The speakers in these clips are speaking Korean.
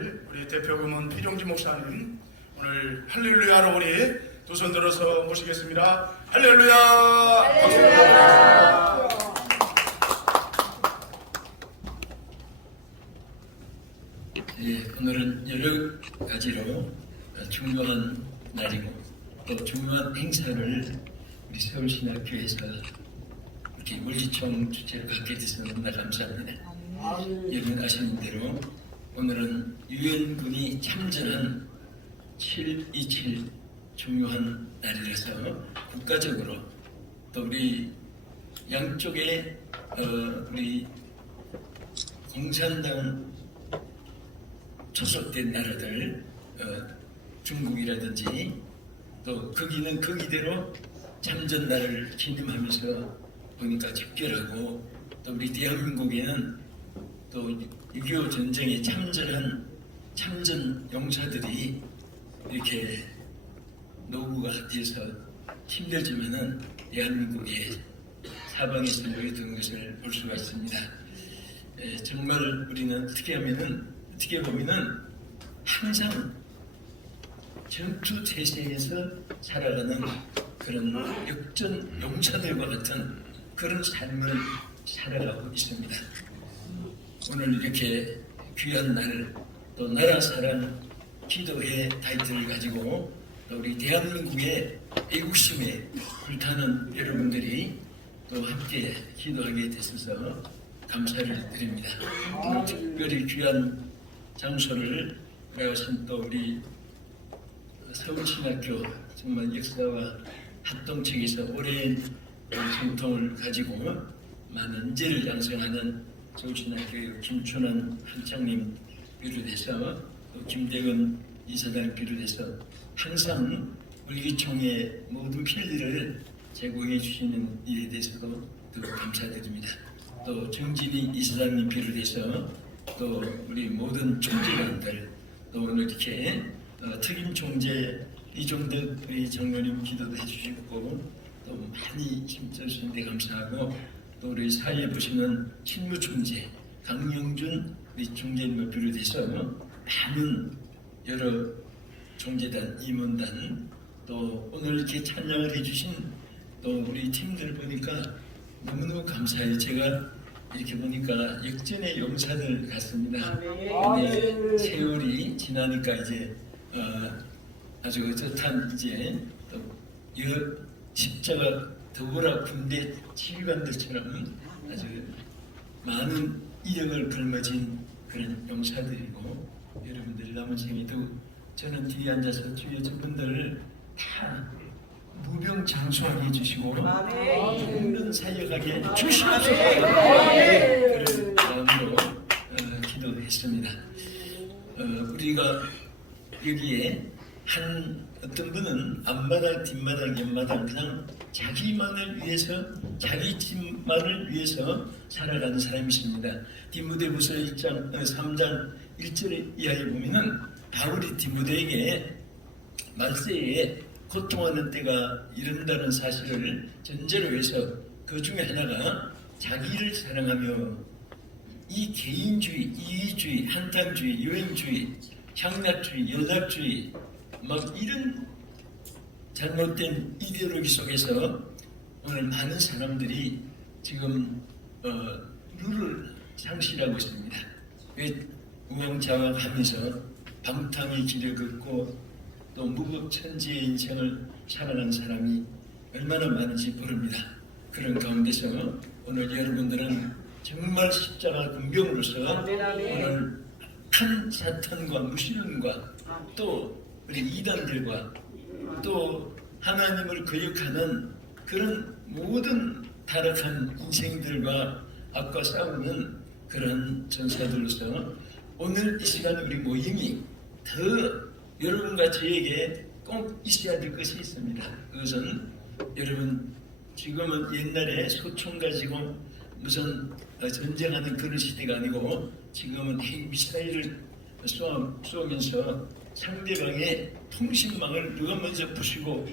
우리 대표금은 피종지 목사님 오늘 할렐루야로 우리 두 손 들어서 모시겠습니다. 할렐루야! 할렐루야! 예, 오늘은 여러 가지로 중요한 날이고 또 중요한 행사를 우리 서울신학교에서 이렇게 물지총 주최를 받게 돼서 너무나 감사합니다. 여러분 아시는 대로 오늘은 유엔군이 참전한 7.27 중요한 날이라서 국가적으로 또 우리 양쪽에 우리 공산당 소속된 나라들 중국이라든지 또 거기는 거기대로 참전날을 기념하면서 보니까 집결하고 또 우리 대한민국에는 또 6.25 전쟁에 참전한 참전 용사들이 이렇게 노구가 돼서 힘들지만은 대한민국에 사방에서 모여든 것을 볼 수가 있습니다. 정말 우리는 어떻게 보면은 항상 전투 태세에서 살아가는 그런 역전 용사들과 같은 그런 삶을 살아가고 있습니다. 오늘 이렇게 귀한 날, 또 나라 사랑 기도의 타이틀을 가지고 또 우리 대한민국의 애국심에 불타는 여러분들이 또 함께 기도하게 되셔서 감사를 드립니다. 오늘 특별히 귀한 장소를 그것은 또 우리 서울신학교 정말 역사와 합동측에서 오랜 전통을 가지고 많은 인재를 양성하는 서울신학교의 김춘환 한창님 비롯해서 또 김대건 이사장 비롯해서 항상 물기총의 모든 필들을 제공해 주시는 일에 대해서도 더 감사드립니다. 또 정진희 이사장님 비롯해서 또 우리 모든 총재관들 또 오늘 이렇게 특임 총재 이종덕 우리 장로님 기도도 해주시고 또 많이 힘써주시는데 감사하고 또 우리 사회에 보시는勤무총재 강영준 우리 총재님을 비롯해서 많은 여러 총재단 임원단 또 오늘 이렇게 찬양을 해주신 또 우리 팀들 보니까 너무너무 감사해요. 제가 이렇게 보니까 역전의 용사들 같습니다. 근데 세월이 지나니까 이제 아주 어젓한 이제 또 십자가 더불어 군대 지휘관들처럼 아주 많은 이력을 걸머진 그런 용사들이고 여러분들 남은 생에도 저는 뒤에 앉아서 주위에 저분들을 다 무병장수하게 해주시고 죽는 사역하게 주시옵소서 그런 마음으로 기도했습니다. 우리가 여기에 어떤 분은 앞마당, 뒷마당, 옆마당 그냥 자기만을 위해서 자기 집만을 위해서 살아가는 사람이십니다. 디모데후서 1장 3장 1절 이하에 보면은 바울이 디모데에게 말세에 고통하는 때가 이른다는 사실을 전제로 해서 그 중에 하나가 자기를 사랑하며 이 개인주의, 이기주의, 한탄주의, 유행주의, 향락주의, 연락주의 막 이런 잘못된 이데올로기 속에서 오늘 많은 사람들이 지금 룰을 상실하고 있습니다. 왜 우왕좌왕하면서 방탕의 길을 걷고 또 무법천지의 인생을 살아가는 사람이 얼마나 많은지 모릅니다. 그런 가운데서 오늘 여러분들은 정말 십자가 군병으로서 오늘 한 사탄과 무신론과 또 우리 이단들과 또 하나님을 거역하는 그런 모든 타락한 인생들과 악과 싸우는 그런 전사들로서 오늘 이 시간 우리 모임이 더 여러분과 저에게 꼭 있어야 될 것이 있습니다. 그것은 여러분 지금은 옛날에 소총 가지고 무슨 전쟁하는 그런 시대가 아니고 지금은 핵미사일을 쏘면서 상대방의 통신망을 누가 먼저 부수고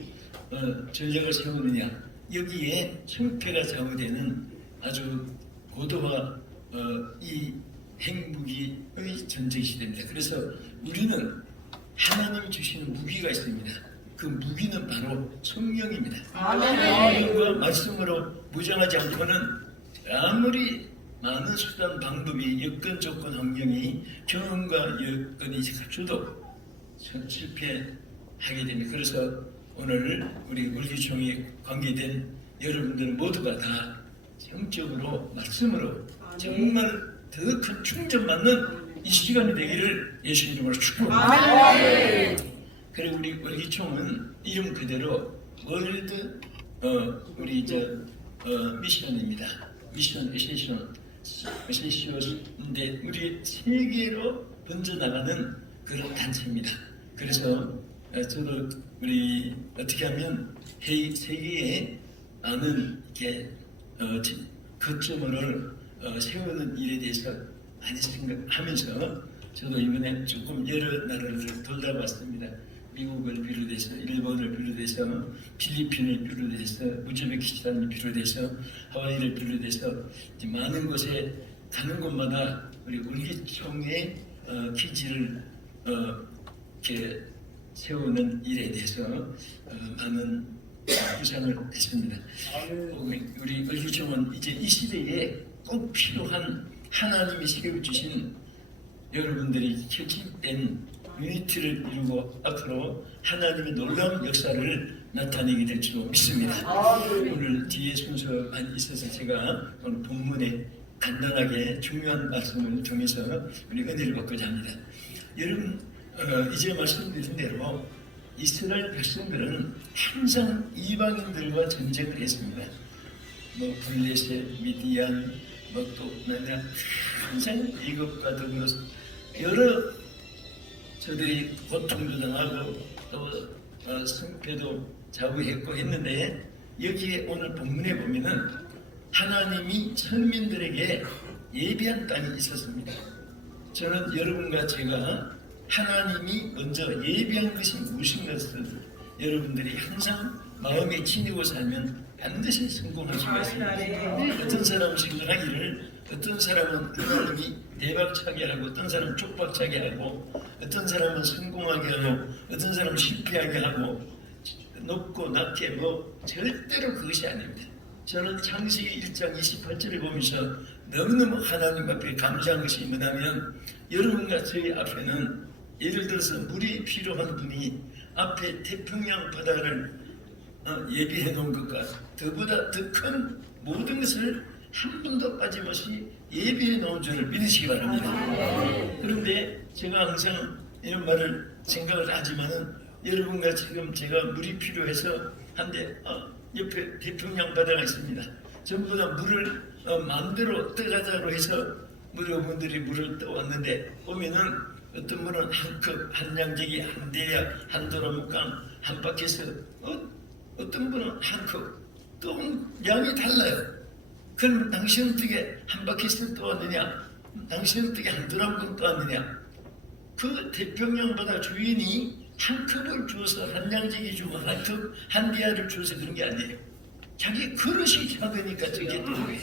전략을 세우느냐 여기에 승패가 좌우되는 아주 고도화 이 핵무기의 전쟁 시대입니다. 그래서 우리는 하나님이 주시는 무기가 있습니다. 그 무기는 바로 성령입니다. 성령과 말씀으로 무장하지 않고는 아무리 많은 수단 방법이 여건 조건 환경이 경험과 여건이 갖춰도 실패하게 됩니다. 그래서 오늘 우리 물기총에 관계된 여러분들 모두가 다 영적으로 말씀으로 정말 더 큰 충전받는 이 시간이 되기를 예수 이름으로 축복합니다. 그리고 우리 물기총은 이름 그대로 월드 우리 미션입니다. 미션 에센시얼인데 우리 세계로 번져나가는 그런 단체입니다. 그래서 저도 우리 어떻게 하면 세계에 많은 이렇게 거점을 세우는 일에 대해서 많이 생각하면서 저도 이번에 조금 여러 나라를 돌아봤습니다. 미국을 비롯해서 일본을 비롯해서 필리핀을 비롯해서 우즈베키스탄을 비롯해서 하와이를 비롯해서 많은 곳에 가는 곳마다 우리 물기총의 기지를 이렇게 세우는 일에 대해서 많은 구상을 했습니다. 우리 물기총은 이제 이 시대에 꼭 필요한 하나님이 세워주신 여러분들이 켜진된 유니티를 이루고 앞으로 하나님의 놀라운 역사를 나타내게 될 줄 믿습니다. 오늘 뒤에 순서가 있어서 제가 오늘 본문에 간단하게 중요한 말씀을 통해서 우리 은혜를 받고자 합니다. 여러분 이제 말씀드린 대로 이스라엘 백성들은 항상 이방인들과 전쟁을 했습니다. 블레셋, 미디안, 또 항상 이것과 더불어 여러 저들이 고통도 당하고 또 성패도 자부했고 했는데 여기에 오늘 본문에 보면은 하나님이 선민들에게 예비한 땅이 있었습니다. 저는 여러분과 제가 하나님이 먼저 예비한 것이 무엇인 것을 여러분들이 항상 마음에 지니고 살면 반드시 성공할 수가 있습니다. 어떤 사람은 생각하기를 어떤 사람은 하나님이 대박차게 하고 어떤 사람은 족박차게 하고 어떤 사람은 성공하게 하고 어떤 사람은 실패하게 하고 높고 낮게 절대로 그것이 아닙니다. 저는 창세기 1장 28절을 보면서 너무너무 하나님 앞에 감사한 것이 뭐냐면 여러분과 저희 앞에는 예를 들어서 물이 필요한 분이 앞에 태평양 바다를 예비해 놓은 것과 더보다 더 큰 모든 것을 한 분도 빠짐없이 예비해 놓은 줄을 믿으시기 바랍니다. 그런데 제가 항상 이런 말을 생각을 하지만은 여러분과 지금 제가 물이 필요해서 한데 옆에 태평양 바다가 있습니다. 전부 다 물을 마음대로 떠가자로 해서 여러분들이 물을 떠왔는데 보면은 어떤 분은 한 컵, 한 양재기, 한 대야, 한 도라묵강, 한 바퀴에서 어떤 분은 한 컵, 또 양이 달라요. 그럼 당신은 어떻게 한 바퀴에서 떠왔느냐? 당신은 어떻게 한 도라묵강 떠왔느냐? 그 태평양 바다 주인이 한 컵을 주어서 한 양재기 주고 한 컵, 한 대야를 주어서 그런 게 아니에요. 자기 그릇이 작으니까 저게 되는 거예요.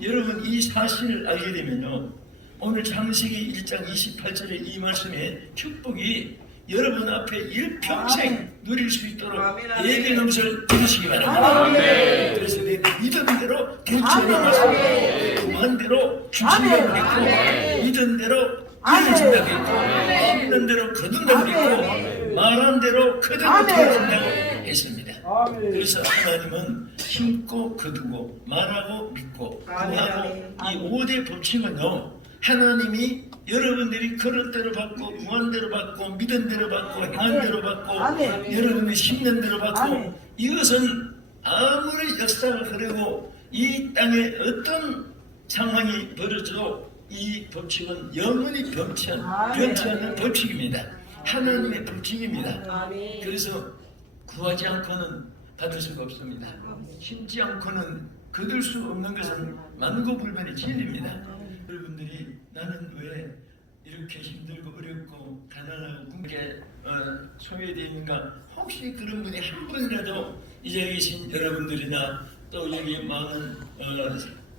여러분 이 사실을 알게 되면요. 오늘 창세기 1장 28절의 이 말씀의 축복이 여러분 앞에 일평생 누릴 수 있도록 예배 넘을 들으시기 바랍니다. 그래서 내 믿음대로 대처하면서 구한 대로 주신다고 했고 믿은 대로 이루어진다고 했고 믿는 대로 거둔다고 했고 말한 대로 거둔다고 했습니다. 그래서 하나님은 힘고 거두고 말하고 믿고 구하고 이 5대 법칙은요 하나님이 여러분들이 그릇대로 받고 무한대로 받고 믿은 대로 받고 행한 대로 받고 여러분이 심는 대로 받고 이것은 아무리 역사가 흐르고 이 땅에 어떤 상황이 벌어져도 이 법칙은 영원히 변치 않는 법칙입니다. 하나님의 법칙입니다. 그래서 구하지 않고는 받을 수가 없습니다. 심지 않고는 거둘 수 없는 것은 만고불변의 진리입니다. 여러분들이 나는 왜 이렇게 힘들고 어렵고 가난하고 굶게 소외되어 있는가? 혹시 그런 분이 한 분이라도 이 자리에 계신 여러분들이나 또 여기 많은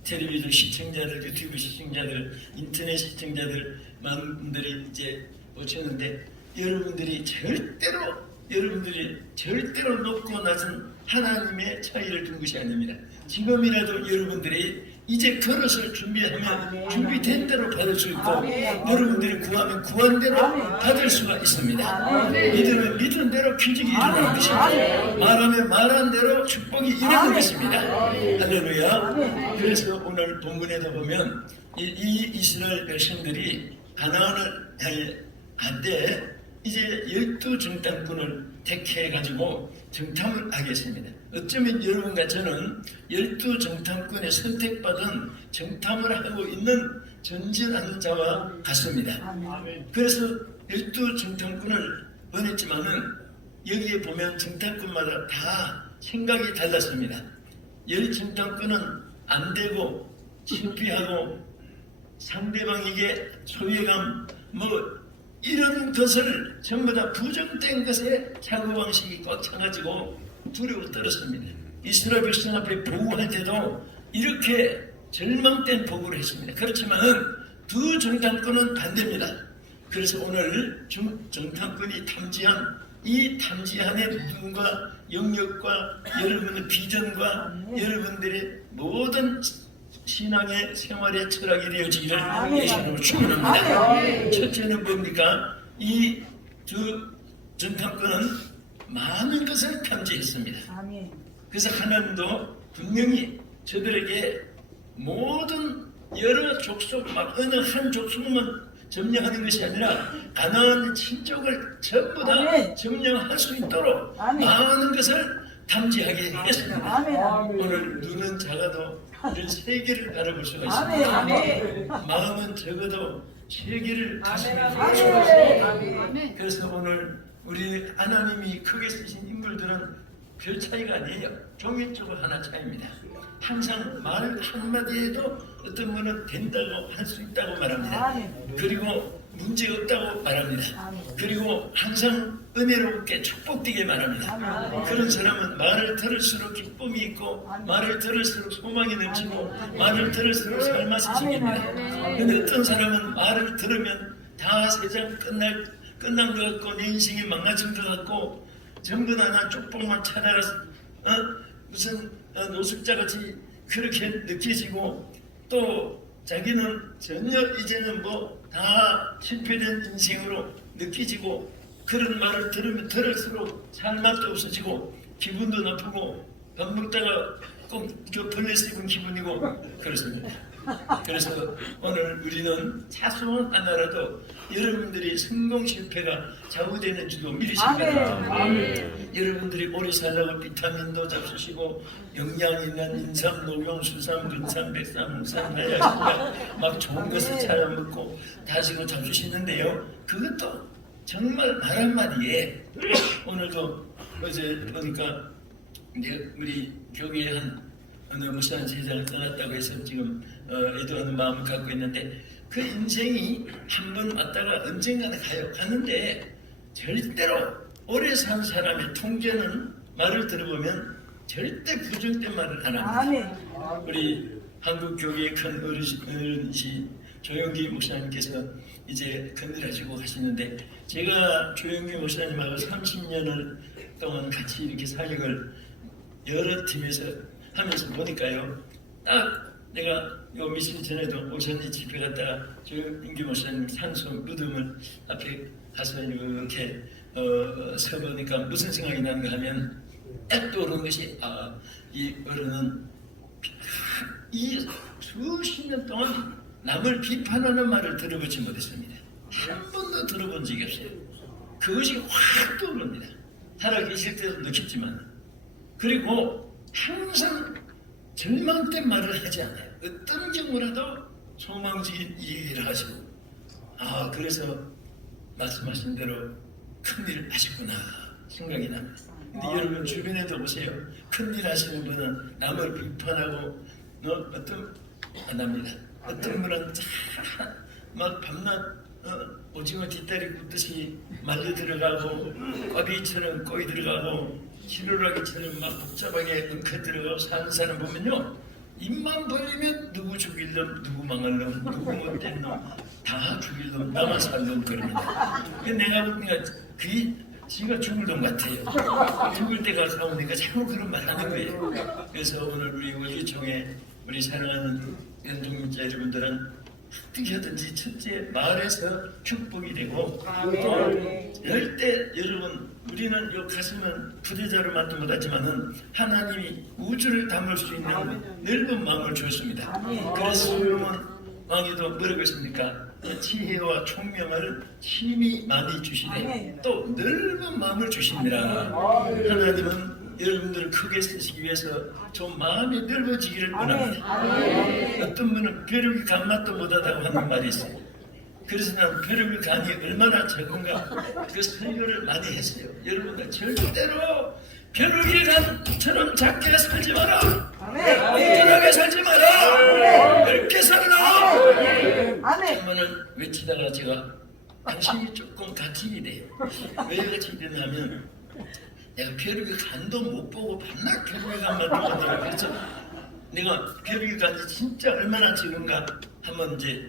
텔레비전 시청자들, 유튜브 시청자들, 인터넷 시청자들 많은 분들이 이제 오셨는데 여러분들이 절대로 높고 낮은 하나님의 차이를 둔 것이 아닙니다. 지금이라도 여러분들이 이제 그릇을 준비하면 준비된 대로 받을 수 있고 여러분들이 구하면 구한 대로 받을 수가 있습니다. 믿으면 믿은 대로 기적이 일어나는 것입니다. 말하면 말한 대로 축복이 일어나는 것입니다. 할렐루야. 그래서 오늘 본문에도 보면 이 이스라엘 백성들이 가나안을 향해 한때 이제 12정탐꾼을 택해가지고 정탐을 하겠습니다. 어쩌면 여러분과 저는 12정탐꾼에 선택받은 정탐을 하고 있는 전진하는 자와 같습니다. 그래서 12정탐꾼을 보냈지만은 여기에 보면 정탐꾼마다 다 생각이 달랐습니다. 10정탐꾼은 안 되고 실패하고 상대방에게 소외감 이런 것을 전부 다 부정된 것에 사고방식이 꽉 차가지고 두려워 떨었습니다. 이스라엘 백성 앞에 보호할 때도 이렇게 절망된 보고를 했습니다. 그렇지만 두 정탐꾼은 반대입니다. 그래서 오늘 정탐꾼이 탐지한 이 탐지한의 눈과 영역과 여러분의 비전과 여러분들의 모든 신앙의 생활의 철학이 되어지기를 예수님으로 축원합니다. 첫째는 뭡니까? 이 두 정탐꾼은 많은 것을 탐지했습니다. 그래서 하나님도 분명히 저들에게 모든 여러 족속 어느 한 족속만 점령하는 것이 아니라 가나안 친족을 전부 다 점령할 수 있도록 많은 것을 탐지하게 했습니다. 오늘 눈은 작아도 이런 세계를 바라볼 수가 있습니다. 마음은 적어도 세계를 가슴에 볼 수가 있습니다. 그래서 오늘 우리 하나님이 크게 쓰신 인물들은 별 차이가 아니에요. 종이쪽은 하나 차이입니다. 항상 말 한마디에도 어떤 분은 된다고 할 수 있다고 말합니다. 그리고 문제 없다고 말합니다. 그리고 항상 은혜롭게 축복되게 말합니다. 그런 사람은 말을 들을수록 기쁨이 있고 말을 들을수록 소망이 넘치고 말을 들을수록 살맛이 생깁니다. 그런데 어떤 사람은 말을 들으면 다 세상 끝난 것 같고 내 인생이 망가진 것 같고 전부 다 나 쪽봉만 찾아가서 무슨 노숙자같이 그렇게 느껴지고 또 자기는 전혀 이제는 다 실패된 인생으로 느껴지고 그런 말을 들으면 들을수록 살맛도 없어지고 기분도 나쁘고 밥 먹다가 꼭 벌레 씹은 기분이고 그렇습니다. 그래서 오늘 우리는 사소한 하나라도 여러분들이 성공 실패가 좌우되는 줄도 믿으십니다. 여러분들이 오래 살라고 비타민도 잡수시고 영양 있는 인삼, 녹용, 수삼, 근삼, 백삼, 홍삼, 나약 막 좋은 것을 찾아 먹고 다시금 잡수시는데요. 그것도 정말 말 한마디에 오늘도 어제 보니까 우리 교회에 어느 무사한 세상을 떠났다고 해서 지금 애도하는 마음을 갖고 있는데 그 인생이 한 번 왔다가 언젠가는 가는데 절대로 오래 산 사람의 통제는 말을 들어보면 절대 부정된 말을 안 합니다. 우리 한국 교회의 큰 어른이시 조영기 목사님께서 이제 건너가시고 가시는데 제가 조영기 목사님하고 30년을 동안 같이 이렇게 사역을 여러 팀에서 하면서 보니까요. 딱 내가 요 며칠 전에도 오전에 집에 갔다가 조영기 목사님 산소 무덤을 앞에 가서 이렇게 서보니까 무슨 생각이 나는가 하면 딱 떠오르는 것이 이 어른은 이 수십 년 동안 남을 비판하는 말을 들어보지 못했습니다. 한 번도 들어본 적이 없어요. 그것이 확 떠오릅니다. 살아계실 때도 느꼈지만 그리고 항상 절망된 말을 하지 않아요. 어떤 경우라도 소망적인 얘기를 하시고 그래서 말씀하신 대로 큰일 하셨구나 생각이 납니다. 근데 여러분 주변에도 보세요. 큰일 하시는 분은 남을 비판하고 안 합니다. 어떤 분은 막 밤낮 오징어 뒷다리 굽듯이 말려 들어가고 꽈배기처럼 꼬이 들어가고 시루라기처럼 막 복잡하게 엉켜 들어가고 사는 사람 보면요 입만 벌리면 누구 죽일 놈, 누구 망할 놈, 누구 못된 놈, 다 죽일 놈, 나만 살 놈 그럽니다. 내가 보니까 그게 지가 죽을 놈 같아요. 죽을 때가 가오니까 자꾸 그런 말 하는 거예요. 그래서 오늘 우리 월기총회 우리 사랑하는 연동자 여러분들은 어떻게 하든지 첫째 마을에서 축복이 되고 또 열대 여러분 우리는 요 가슴은 부대자로만도 못하지만은 하나님이 우주를 담을 수 있는 넓은 마음을 주었습니다. 그래서 솔로몬 왕이도 뭐라고 했습니까? 지혜와 총명을 심히 많이 주시되 또 넓은 마음을 주십니다. 하나님은 여러분들을 크게 쓰시기 위해서 좀 마음이 넓어지기를 원합니다. 어떤 분은 벼룩이 간맛도 못하다고 하는 말이 있어요. 그래서 나는 벼룩이 간이 얼마나 적은가 그 설교를 많이 했어요. 여러분들 절대로 벼룩이 간처럼 작게 살지 마라. 엉뚱하게 살지 마라. 넓게 살라. 그러면은 외치다가 제가 당신이 조금 갇히게 돼요. 왜 갇히게 되냐면 내가 벼룩이 간도 못 보고 밤낮 벼룩이 간만 보고 그래서 내가 벼룩이 간이 진짜 얼마나 적은가 한번 이제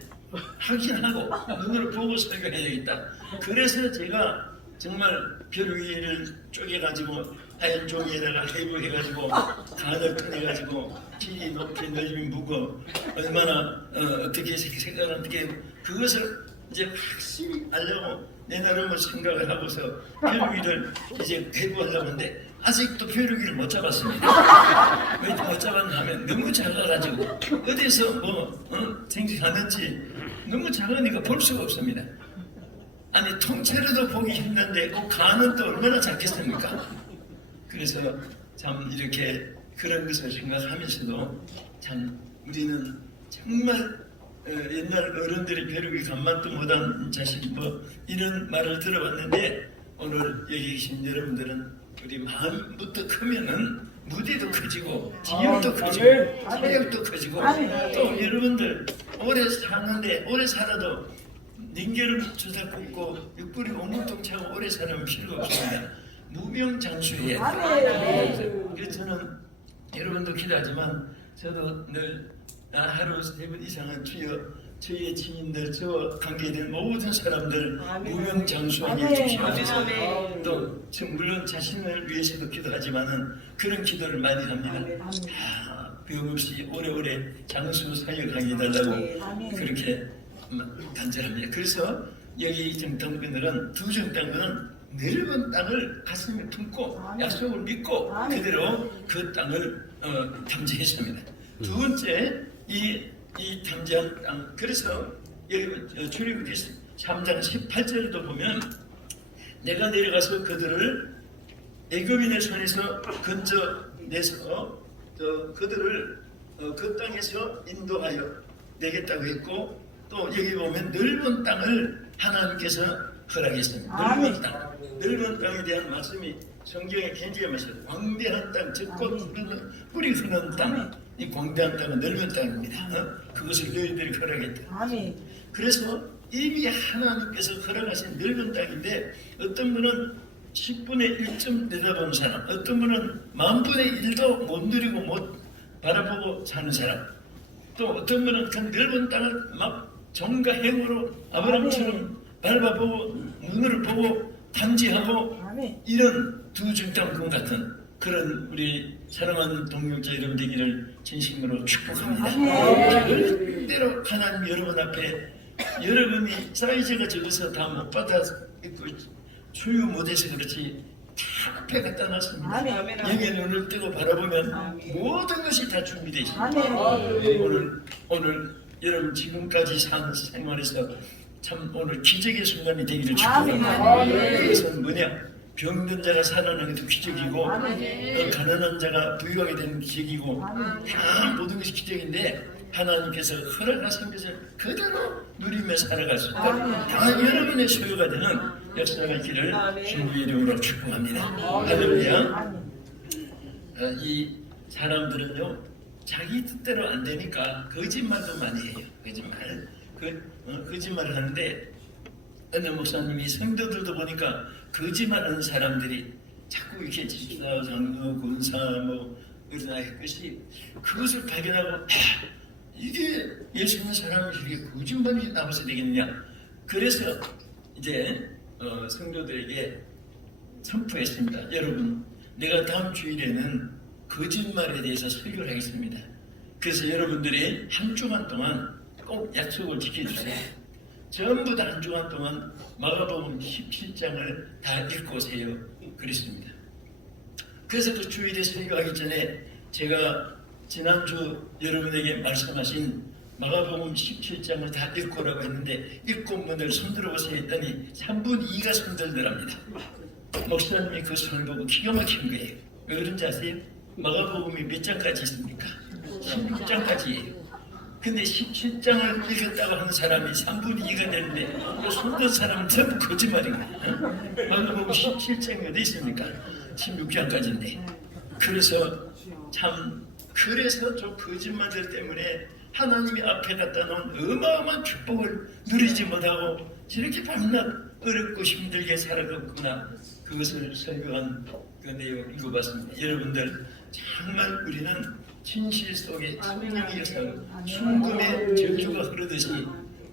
확인하고 눈으로 보고 설교해야겠다. 그래서 제가 정말 벼룩이를 쪼개가지고 하얀 종이에다가 해부해가지고 간을 꺼내가지고 길이 높이 넓이 무거 얼마나 어떻게 색깔은 어떻게 그것을 이제 확실히 알려고 내 나름을 생각을 하고서 벼룩이를 이제 해부하려고 하는데 아직도 벼룩이를 못 잡았습니다. 왜 못 잡았냐 하면 너무 작아가지고 어디서 생식하는지 너무 작으니까 볼 수가 없습니다. 아니 통째로도 보기 힘든데 그 간은 또 얼마나 작겠습니까? 그래서 참 이렇게 그런 것을 생각하면서도 참 우리는 정말 옛날 어른들이 벼룩이 간맛도 못한 자식 이런 말을 들어봤는데 오늘 여기 계신 여러분들은 우리 마음부터 크면은 무대도 커지고 지역도 커지고 사역도 커지고 또 여러분들 오래 사는데 오래 살아도 닌겨를 주사 꽂고 육불이 옹물통 차고 오래 살면 필요가 없습니다. 무명장수해야 돼요. 그래서 저는 여러분도 기도하지만 저도 늘 하루 3번 이상은 주여 저희의 지인들 저와 관계된 모든 사람들 무명장수하게 해주시옵소서. 또 물론 자신을 위해서도 기도하지만은 그런 기도를 많이 합니다. 비용 없이 오래오래 장수 사역하게 해달라고 그렇게 간절합니다. 그래서 여기 정당분들은 두 정당분은 넓은 땅을 가슴에 품고 약속을 믿고 그대로 그 땅을 탐지했습니다. 두 번째 이 탐지한 땅 그래서 여기 출애굽기 3장 18절에도 보면 내가 내려가서 그들을 애굽인의 손에서 건져내서 그들을 그 땅에서 인도하여 내겠다고 했고 또 여기 보면 넓은 땅을 하나님께서 허락했습니다. 넓은 땅, 넓은 땅에 대한 말씀이 성경에 굉장히 많습니다. 광대한 땅, 적꽃 흐르는 뿌리 흐르는 땅, 이 광대한 땅은 넓은 땅입니다. 그것을 너희들이 허락했다. 그래서 이미 하나님께서 허락하신 넓은 땅인데 어떤 분은 10분의 1쯤 내다보는 사람, 어떤 분은 10,000분의 1도 못 누리고 못 바라보고 사는 사람, 또 어떤 분은 그 넓은 땅을 막 정과 행으로 아브라함처럼 밟아보고 눈으로 보고 탐지하고 이런 두 정탐꾼 같은 그런 우리 사랑하는 동역자 여러분 되기를 진심으로 축복합니다. 절대로 하나님 여러분 앞에 여러분이 사이즈가 적어서 다 못 받아 있고 소유 못해서 그렇지 다 앞에 갖다 놨습니다. 여기에 눈을 뜨고 바라보면 모든 것이 다 준비되어 있습니다. 오늘 여러분 지금까지 산 생활에서 참 오늘 기적의 순간이 되기를 축복합니다. 그것은 뭐냐? 병든 자가 살아나는 것도 기적이고 가난한 자가 부유하게 되는 기적이고 다 모든 것이 기적인데 하나님께서 허락하신 것을 그대로 누리며 살아갈 수 있다. 다 여러분의 소유가 되는 역사가 있기를 주님의 이름으로 축복합니다. 할렐루야. 이 사람들은요 자기 뜻대로 안 되니까 거짓말도 많이 해요. 거짓말을 하는데 어느 목사님이 성도들도 보니까 거짓말하는 사람들이 자꾸 이렇게 집사, 장로, 군사, 어린아이의 것이 그것을 발견하고 이게 예수 믿는 사람이 이게 거짓말이 나와서 되겠느냐. 그래서 이제 성도들에게 선포했습니다. 여러분, 내가 다음 주일에는 거짓말에 대해서 설교를 하겠습니다. 그래서 여러분들이 한 주간 동안 꼭 약속을 지켜주세요. 전부 다 한 주간 동안 마가복음 17장을 다 읽고 오세요. 그랬습니다. 그래서 그 주일에 설교하기 전에 제가 지난주 여러분에게 말씀하신 마가복음 17장을 다 읽고 오라고 했는데 읽고 분들 손들어 보세요 했더니 3분 2가 손들더랍니다. 목사님이 그 손을 보고 기가 막힌 거예요. 왜 그런지 아세요? 마가복음이 몇 장까지 있습니까? 16장까지예요. 근데 17장을 읽었다고 하는 사람이 3분 2가 되는데 그 손든 사람은 전부 거짓말인 거예요. 마가복음 17장이 어디 있습니까? 16장까지인데. 그래서 그래서 저 거짓말들 때문에 하나님이 앞에 갖다 놓은 어마어마한 축복을 누리지 못하고 저렇게 밤낮 어렵고 힘들게 살아갔구나. 그것을 설교한 그 내용 읽어봤습니다. 여러분들 정말 우리는 진실 속에 성령이어서 순금의 저주가 흐르듯이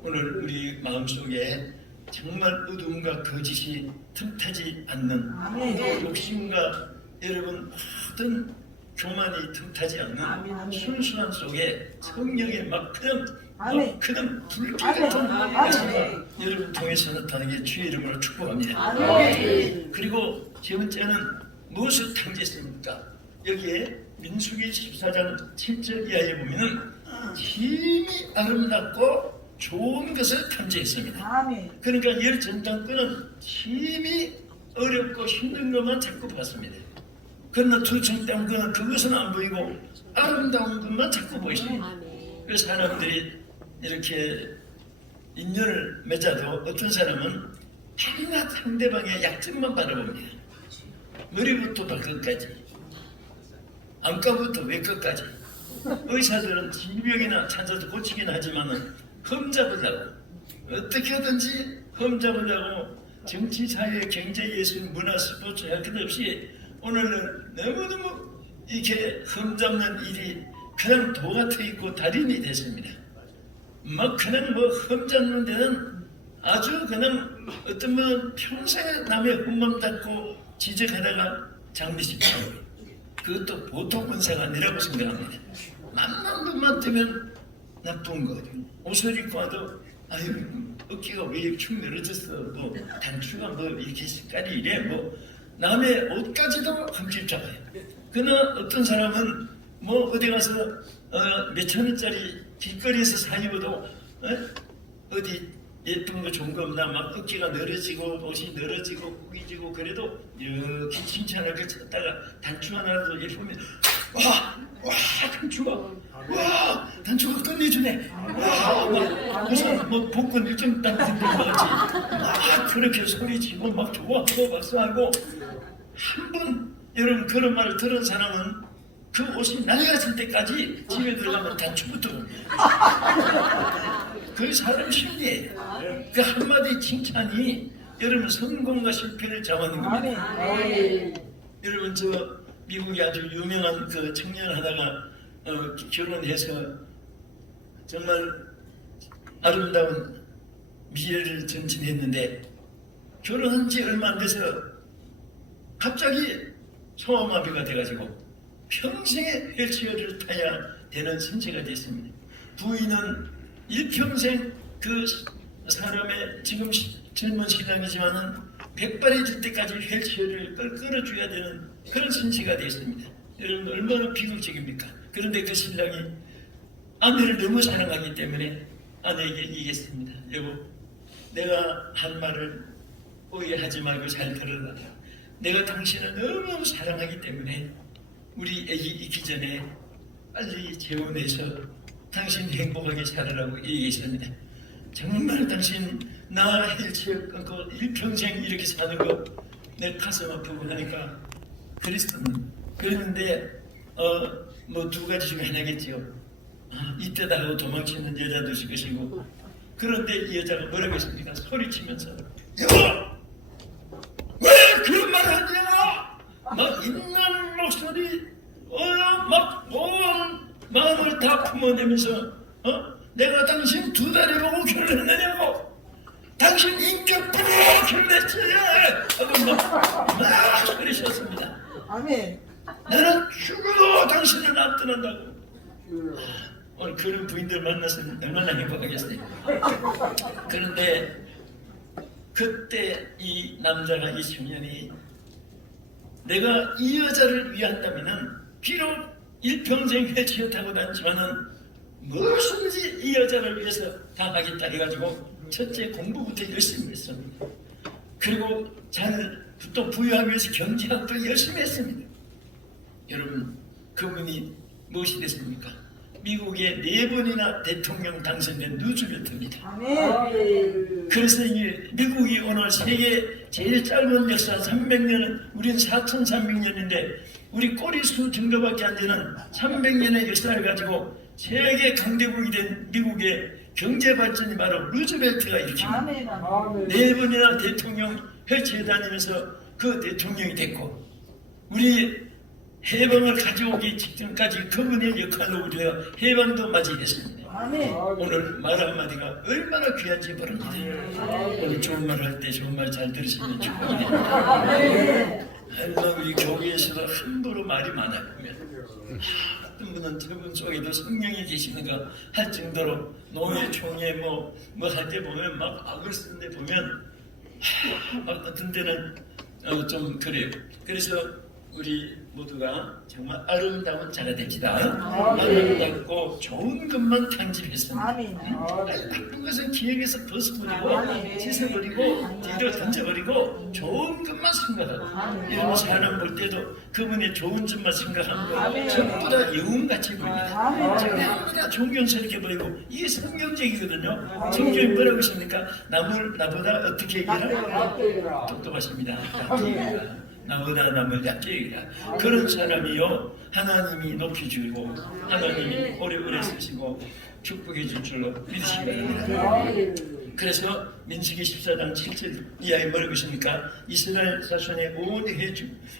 오늘 우리 마음속에 정말 어둠과 거짓이 틈타지 않는 욕심과 여러분 모든 교만이 틈타지 않는 순수한 속에 성령의 막큰 불길 같은 여러분 통해서 나타나게 주의 이름으로 축복합니다. 그리고 세 번째는 무엇을 탐지했습니까? 여기에 민수기 14장 7절 이하에 보면은 힘이 아름답고 좋은 것을 탐지했습니다. 그러니까 열 전당권은 힘이 어렵고 힘든 것만 자꾸 봤습니다. 그러나 두 전당권은 그것은 안 보이고 아름다운 것만 자꾸 보이십니다. 그래서 사람들이 이렇게 인연을 맺어도 어떤 사람은 밤낮 상대방의 약점만 바라봅니다. 머리부터 발끝까지, 안과부터 외과까지. 의사들은 질병이나 찾아서 고치긴 하지만은 흠잡으려고 어떻게 하든지 흠잡으려고 정치, 사회, 경제, 예술, 문화, 스포츠 할 것 없이 오늘은 너무너무 이렇게 흠잡는 일이 그냥 도가 트있고 달인이 됐습니다. 막 그냥 뭐 흠잡는 데는 아주 그냥 어떤 분 평생에 남의 흠만 닦고 지적하다가 장례식하고 그것도 보통 권세가 아니라고 생각합니다. 만난 것만 되면 나쁜 거. 옷을 입고 와도 아유 어깨가 왜 축 늘어졌어, 뭐 단추가 뭐 이렇게 색깔이 이래, 뭐 남의 옷까지도 흠집 잡아요. 그러나 어떤 사람은 뭐 어디 가서 몇천 원짜리 길거리에서 사 입어도 어디 예쁜 거 좋은 거 없나 막 어깨가 늘어지고 옷이 늘어지고 구기지고 그래도 이렇게 칭찬을 찾다가 단추 하나라도 예쁘면 와 단추가 끝내주네. 무슨 뭐 복권 일정 딱 듣는 것 같이 막 그렇게 소리치고 막 좋아하고 박수하고 한 번 여러분 그런 말을 들은 사람은 그 옷이 낡아질 때까지 집에 들어가면 단추부터 그 사람 심리예요. 그 한마디 칭찬이 여러분 성공과 실패를 잡아내는 겁니다. 여러분 저 미국에 아주 유명한 그 청년 하다가 결혼해서 정말 아름다운 미래를 전진했는데 결혼한 지 얼마 안 돼서 갑자기 소아마비가 돼가지고 평생에 휠체어를 타야 되는 신세가 됐습니다. 부인은 일평생 그 사람의 지금 젊은 신랑이지만은 백발해질 때까지 휠체어를 끌어줘야 되는 그런 신세가 됐습니다. 여러분 얼마나 비극적입니까? 그런데 그 신랑이 아내를 너무 사랑하기 때문에 아내에게 얘기했습니다. 여보, 내가 한 말을 오해하지 말고 잘 들어라. 내가 당신을 너무 사랑하기 때문에 우리 애기 있기 전에 빨리 재혼해서 당신 행복하게 살으라고 얘기했습니다. 정말 당신 나 헬체어 끊고 일평생 이렇게 사는 거 내 가슴 아프고 하니까 그랬는데 뭐 두 가지 중에 하나겠지요. 이때다 하고 도망치는 여자도 있을 것이고. 그런데 이 여자가 뭐라고 했습니까? 소리치면서 여보! 왜 그런 말을 하냐! 막 인간 목소리 막 온 마음을 다 품어내면서 내가 당신 2달에 보고 결혼했느냐고, 당신 인격 보고 결혼했지 하고 막 그러셨습니다. 아멘. 나는 죽어도 당신을 안 떠난다고. 오늘 그런 부인들 만나서 얼마나 행복하겠어요. 그런데 그때 이 남자가, 이 청년이 내가 이 여자를 위한다면은 비록 일평생 해치어타고 다니지만은 무엇이든지 이 여자를 위해서 다 하겠다 해가지고 첫째 공부부터 열심히 했습니다. 그리고 잘 또 부유하기 위해서 경제학도 열심히 했습니다. 여러분, 그분이 무엇이 됐습니까? 미국의 4번이나 대통령 당선된 루즈벨트입니다. 아멘. 그래서 이 미국이 오늘 세계 제일 짧은 역사 300년은, 우리는 4300년인데 우리 꼬리수 정도밖에 안 되는 300년의 역사를 가지고 세계 강대국이 된 미국의 경제 발전이 바로 루즈벨트가 일으킵니다. 아멘. 아멘. 4번이나 대통령 회치에 다니면서 그 대통령이 됐고, 우리 해방을 가져오기 직전까지 그분의 역할로 우리가 해방도 맞이했습니다. 아멘. 오늘 말 한마디가 얼마나 귀한지 모릅니다. 오늘 좋은 말 할 때 좋은 말 잘 들으시면 축복입니다. 하지만 우리 교회에서도 함부로 말이 많아요. 어떤 분은 저분 속에도 성령이 계시는가 할 정도로 노예, 총회 뭐 할 때 보면 막 악을 쓰는데 보면 어떤 때는 좀 그래요. 그래서 우리 모두가 정말 아름다운 자가 됩시다. 아름답고 좋은 것만 편집했습니다. 아멘. 나쁜 것은 기획에서 벗어버리고 씻어버리고 뒤로 던져버리고 좋은 것만 생각하고, 이런 사람 볼 때도 그분의 좋은 점만 생각하면 전부 다 영웅같이 보입니다. 전부 다 존경스럽게 보이고, 이게 성경적이거든요. 성경이 뭐라고 했습니까? 나보다 어떻게 얘기하라? 똑똑하십니다. 나보다 남을 얕게 여기라. 그런 사람이요, 하나님이 높이 주고 하나님이 오래오래 쓰시고 축복해 줄 줄로 믿으시기 바랍니다. 그래서 민수기 14장 7절 이하에 뭐라고 있습니까? 이스라엘 자손의 온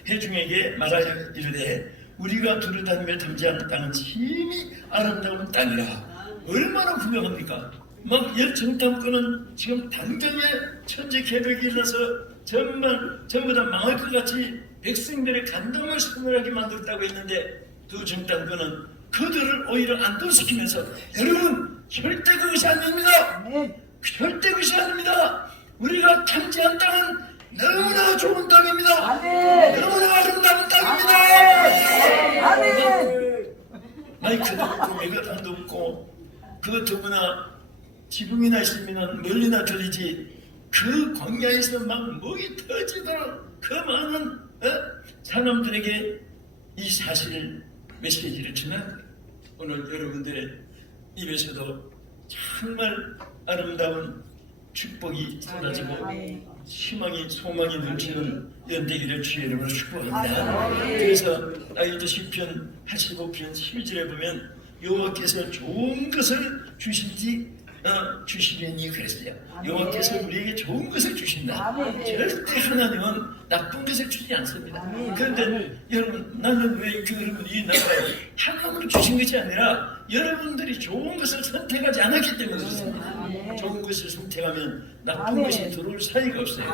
회중에게 말하여 이르되 우리가 두루다니며 탐지하는 땅은 심히 아름다운 땅이라. 얼마나 훌륭합니까? 막 열정탐꾼은 지금 당장에 천재 개벽이 일어나서 전부 다 망할 것 같이 백성들의 간담을 서늘하게 만들었다고 했는데, 두 정탐꾼은 그들을 오히려 안도시키면서, 여러분 절대 그것이 아닙니다. 절대 그것이 아닙니다. 우리가 탐지한 땅은 너무나 좋은 땅입니다. 너무나 아름다운 땅입니다. 마이크도 없고 메가폰도 없고 그 더구나 지붕이나 있으면 멀리나 들리지, 그 광야에서 막 목이 터지도록 그 많은 사람들에게 이 사실 메시지를 주면, 오늘 여러분들의 입에서도 정말 아름다운 축복이 쏟아지고 희망이 소망이 넘치는 연대기를 주의 이름으로 축복합니다. 그래서 다윗의 시편 85편 12절에 보면 여호와께서 좋은 것을 주시려니 그랬어요. 여호와께서 우리에게 좋은 것을 주신다. 절대 하나님은 나쁜 것을 주지 않습니다. 그런데 여러분, 나는 왜 여러분 이 나라에 하나님으로 주신 것이 아니라 여러분들이 좋은 것을 선택하지 않았기 때문에 그렇습니다. 좋은 것을 선택하면 나쁜 것이 들어올 사이가 없어요.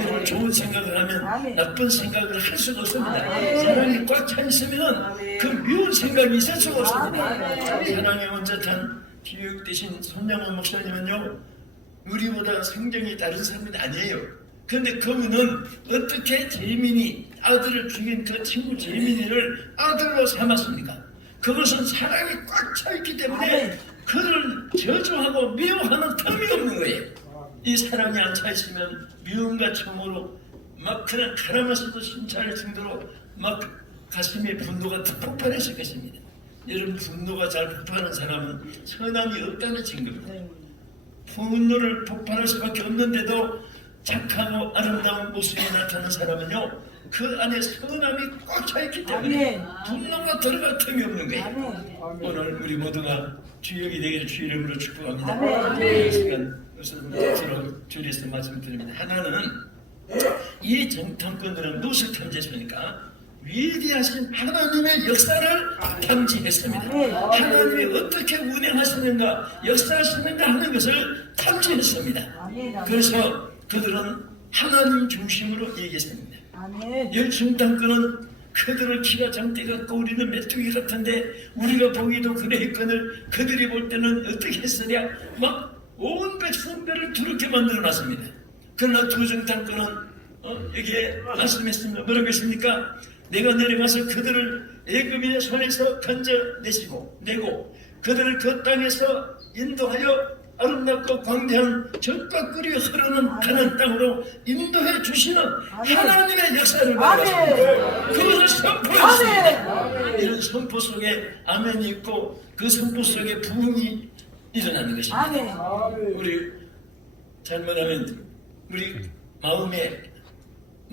여러분 좋은 생각을 하면 나쁜 생각을 할 수가 없습니다. 사랑이 꽉 차 있으면 그 미운 생각이 있을 수가 없습니다. 사랑의 원자탄 기획 대신 손양원 목사님은요, 우리보다 성경이 다른 사람은 아니에요. 그런데 그분은 어떻게 재민이 아들을 죽인 그 친구 재민이를 아들로 삼았습니까? 그것은 사랑이 꽉 차 있기 때문에 그를 저주하고 미워하는 틈이 없는 거예요. 이 사랑이 안 차 있으면 미움과 첨으로 막 그냥 가라마서도 심차할 정도로 막 가슴에 분노가 폭발했을 것입니다. 여러분, 분노가 잘 폭발하는 사람은 선함이 없다는 증거입니다. 분노를 폭발할 수밖에 없는데도 착하고 아름다운 모습이 나타나는 사람은요, 그 안에 선함이 꽉 차있기 때문에 분노가 들어갈 틈이 없는 거예요. 오늘 우리 모두가 주역이 되기를 주 이름으로 축복합니다. 이 시간 우선 서로 줄여서 말씀드립니다. 하나는 이 정탐꾼들은 무엇을 탐지했습니까? 위대하신 하나님의 역사를 탐지했습니다. 하나님이 어떻게 운행하시는가, 역사하시는가 하는 것을 탐지했습니다. 그래서 그들은 하나님 중심으로 얘기했습니다. 열중당권은 그들을 키가 장대 같고 우리는 메뚜기 같은데 우리가 보기도 그랬거늘 그들이 볼 때는 어떻게 했으랴 막 온 백성들을 두렵게 만들어놨습니다. 그러나 두정당권은 여기에 말씀했습니다. 뭐라고 했습니까? 내가 내려가서 그들을 애굽인의 손에서 건져내고 그들을 그 땅에서 인도하여 아름답고 광대한 젖과 꿀이 흐르는 가나안 땅으로 인도해 주시는 하나님의 역사를 말했습니다. 그것을 선포했습니다. 이런 선포 속에 아멘이 있고 그 선포 속에 부흥이 일어나는 것입니다. 우리 잘못하면 우리 마음에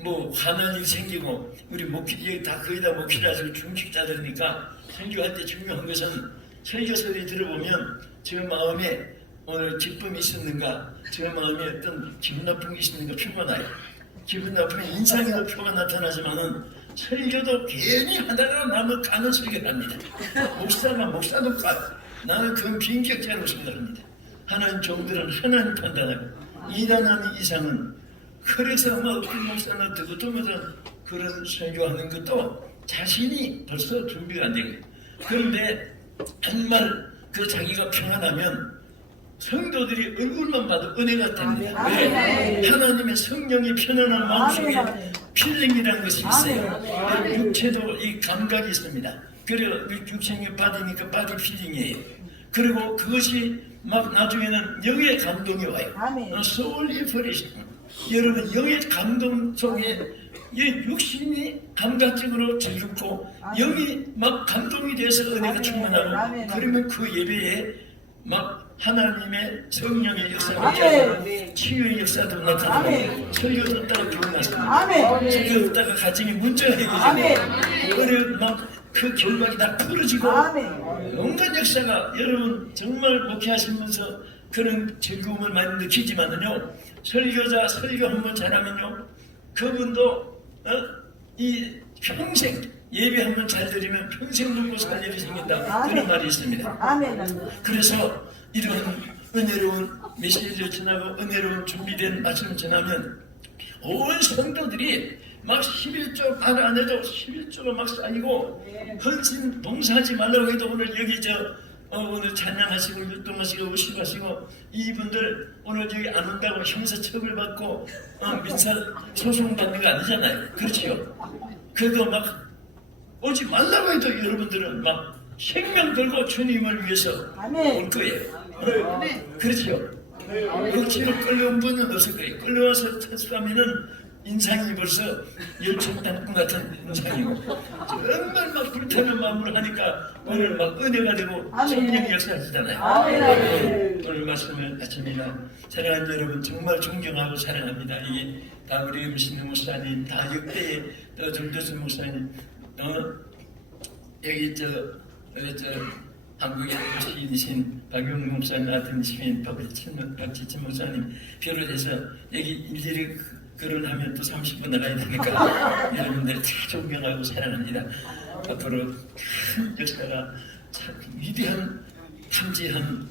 뭐 화난이 생기고 우리 목회 다 거의 다 목회라서 중직자들이니까 설교할 때 중요한 것은 설교 소리 들어보면 저 마음에 오늘 기쁨이 있었는가, 저 마음에 어떤 기분 나쁜 게 있었는가 표가 나요. 기분 나쁘면 인상에도 표가 나타나지만은 설교도 괜히 하다가 남을 가는 설교를 합니다. 목사도 까. 나는 그건 비인격자라고 생각합니다. 하나님 종들은 하나님 판단하고 일하는 이상은 그래서 뭐 어떤 목사나 어떻게 못한 그런 설교하는 것도 자신이 벌써 준비가 안 되고 그런데 정말 그 자기가 평안하면 성도들이 얼굴만 봐도 은혜가 됩니다. 왜? 하나님의 성령이 편안한 마음속에 필링이라는 것이 있어요. 육체도 이 감각이 있습니다. 그래요. 육체가 받으니까 바디 필링이에요. 그리고 그것이 막 나중에는 영의 감동이 와요. 소울 인포레이션. 여러분 영의 감동 속에 이 육신이 감각적으로 즐겁고 영이 막 감동이 돼서 은혜가 충만하고 그러면 그 예배에 막 하나님의 성령의 역사가 치유의 역사도 나타나고 설교 듣다가 기억났습니다. 설교 듣다가 가정이 문제가 해결되고 그래 막 그 결박이 다 풀어지고 온갖 역사가 여러분 정말 목회하시면서 그런 즐거움을 많이 느끼지만은요 설교자 설교 한번 잘하면요 그분도 이 평생 예배 한번 잘 드리면 평생 먹고 살 일이 생긴다 그런 말이 있습니다. 그래서 이런 은혜로운 메시지를 전하고 은혜로운 준비된 말씀을 전하면 온 성도들이 막 11조 말 안 해도 11조가 막 쌓이고 헌신 봉사하지 말라고 해도 오늘 여기 오늘 찬양하시고 율동하시고 의식하시고 이분들 오늘 여기 안 온다고 형사처벌 받고 민사 소송 받는 거 아니잖아요. 그렇지요. 그래도 막 오지 말라고 해도 여러분들은 막 생명 걸고 주님을 위해서 올 거예요. 그렇지요. 억지로 끌려온 분은 없을 거예요. 끌려와서 testimony는 인상이 벌써 열정 땅콩 같은 인상이고 정말 막 불타는 마음으로 하니까 오늘 막 은혜가 되고 성령이 역사하시잖아요. 오늘 말씀을 마칩니다. 사랑하는 여러분 정말 존경하고 사랑합니다. 이게 다 우리 음신의 목사님, 다 역대의 정도순 목사님, 여기 한국의 시인이신 박용국 목사님 같은 시인 박지천 목사님 비롯해서 여기 일일이 결혼하면 또 30분 나가야 되니까 여러분들 다 존경하고 사랑합니다. 앞으로 큰 역사가 참 위대한 탐지한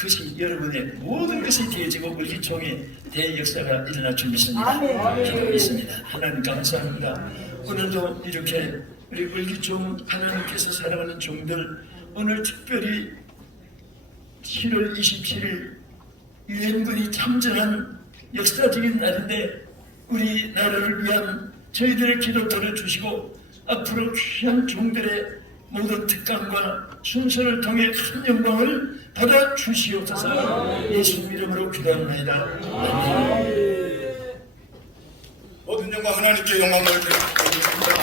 것이 여러분의 모든 것이 되어지고 울기총의 대역사가 일어날 줄 믿습니다. 기도하고 있습니다. 하나님 감사합니다. 오늘도 이렇게 우리 울기총 하나님께서 사랑하는 종들 오늘 특별히 7월 27일 유엔군이 참전한 역사적인 날인데 우리 나라를 위한 저희들의 기도 들어주시고 앞으로 귀한 종들의 모든 특강과 순서를 통해 큰 영광을 받아 주시옵소서. 예수님 이름으로 기도합니다. 아멘. 모든 영광 하나님께 영광을 드리겠습니다.